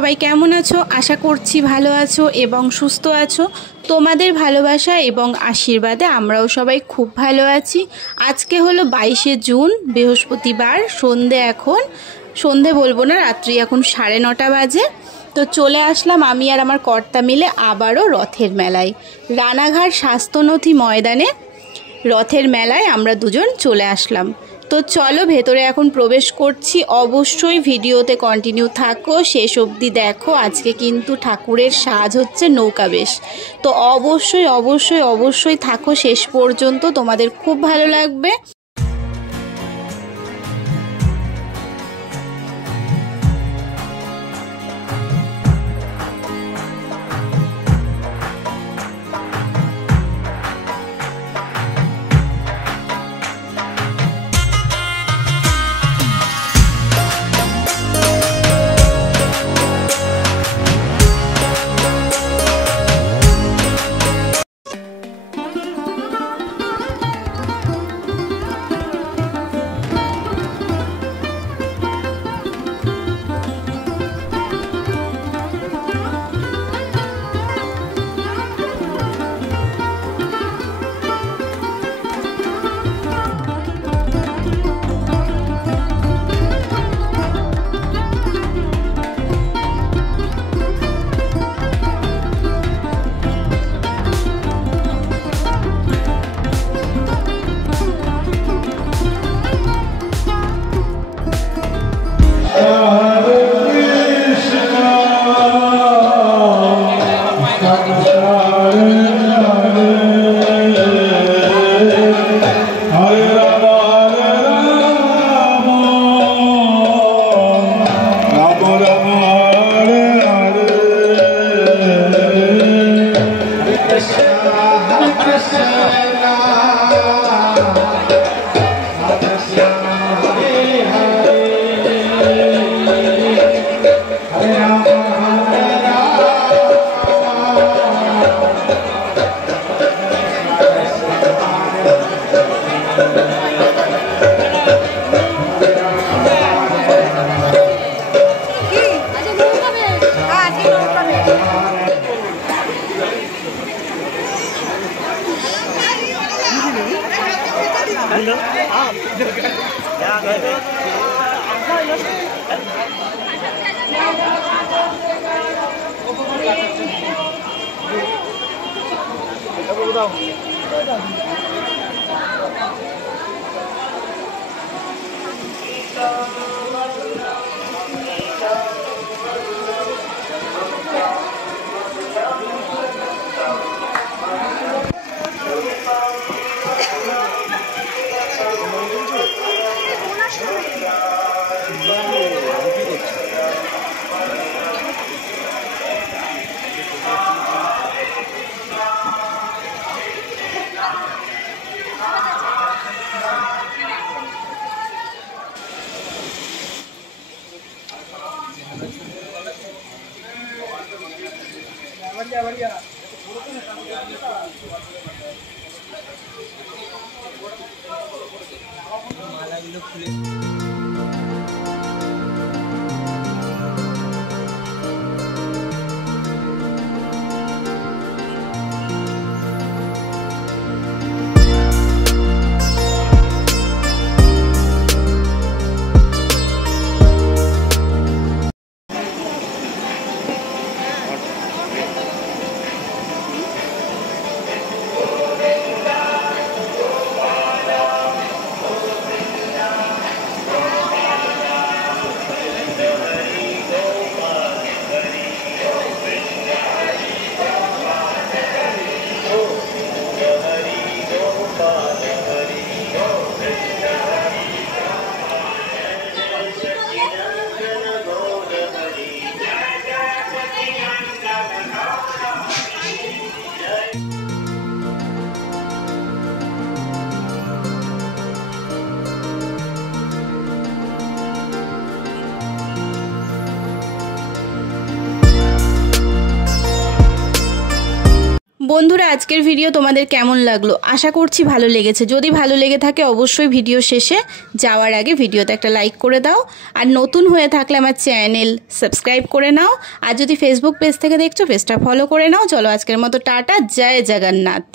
সবাই কেমন আছো? আশা করছি ভালো আছো এবং সুস্থ আছো। তোমাদের ভালোবাসা এবং আশীর্বাদে আমরাও সবাই খুব ভালো আছি। আজকে হলো 22শে জুন, বৃহস্পতিবার। সন্ধে বলবো না, রাত্রি এখন 9:30 বাজে। তো চলে আসলাম আমি আর আমার কর্তা মিলে আবারও রথের মেলায়, রানাঘাট স্বাস্থ্যনথী ময়দানে রথের মেলায় আমরা দুজন চলে আসলাম। তো চলো ভেতরে এখন প্রবেশ করছি। অবশ্যই ভিডিওতে কন্টিনিউ থাকো, শেষ অবধি দেখো। আজকে কিন্তু ঠাকুরের সাজ হচ্ছে নৌকা বেশ। তো অবশ্যই অবশ্যই অবশ্যই থাকো শেষ পর্যন্ত, তোমাদের খুব ভালো লাগবে। বন্ধুরা, আজকের ভিডিও তোমাদের কেমন লাগলো? আশা করছি ভালো লেগেছে। যদি ভালো লেগে থাকে অবশ্যই ভিডিও শেষে যাওয়ার আগে ভিডিওতে একটা লাইক করে দাও। আর নতুন হয়ে থাকলে আমার চ্যানেল সাবস্ক্রাইব করে নাও। আর যদি ফেসবুক পেজ থেকে দেখছো, পেজটা ফলো করে নাও। চলো আজকের মতো টাটা, জয় জগন্নাথ।